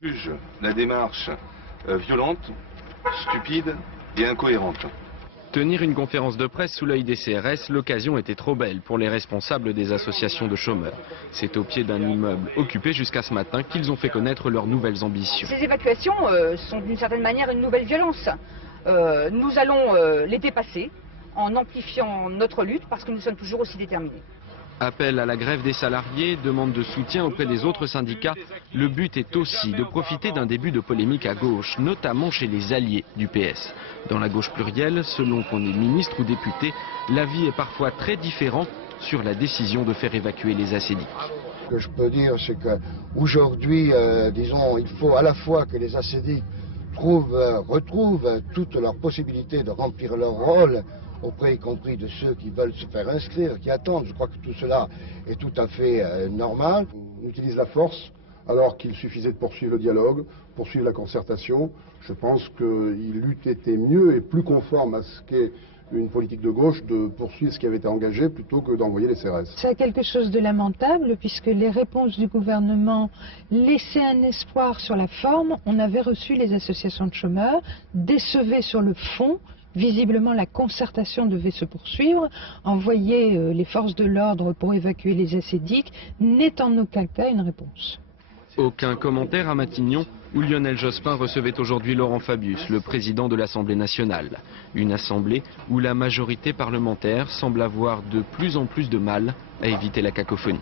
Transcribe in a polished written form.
Juge la démarche violente, stupide et incohérente. Tenir une conférence de presse sous l'œil des CRS, l'occasion était trop belle pour les responsables des associations de chômeurs. C'est au pied d'un immeuble occupé jusqu'à ce matin qu'ils ont fait connaître leurs nouvelles ambitions. Ces évacuations sont d'une certaine manière une nouvelle violence. Nous allons les dépasser en amplifiant notre lutte parce que nous sommes toujours aussi déterminés. Appel à la grève des salariés, demande de soutien auprès des autres syndicats. Le but est aussi de profiter d'un début de polémique à gauche, notamment chez les alliés du PS. Dans la gauche plurielle, selon qu'on est ministre ou député, l'avis est parfois très différent sur la décision de faire évacuer les assédiques. Ce que je peux dire, c'est qu'aujourd'hui, disons, il faut à la fois que les assédiques retrouvent toutes leurs possibilités de remplir leur rôle, auprès y compris de ceux qui veulent se faire inscrire, qui attendent. Je crois que tout cela est tout à fait normal. On utilise la force alors qu'il suffisait de poursuivre le dialogue, poursuivre la concertation. Je pense qu'il eût été mieux et plus conforme à ce qu'est une politique de gauche de poursuivre ce qui avait été engagé plutôt que d'envoyer les CRS. C'est quelque chose de lamentable puisque les réponses du gouvernement laissaient un espoir sur la forme. On avait reçu les associations de chômeurs, décevaient sur le fond. Visiblement, la concertation devait se poursuivre. Envoyer les forces de l'ordre pour évacuer les assédiques n'est en aucun cas une réponse. Aucun commentaire à Matignon, où Lionel Jospin recevait aujourd'hui Laurent Fabius, le président de l'Assemblée nationale. Une assemblée où la majorité parlementaire semble avoir de plus en plus de mal à éviter la cacophonie.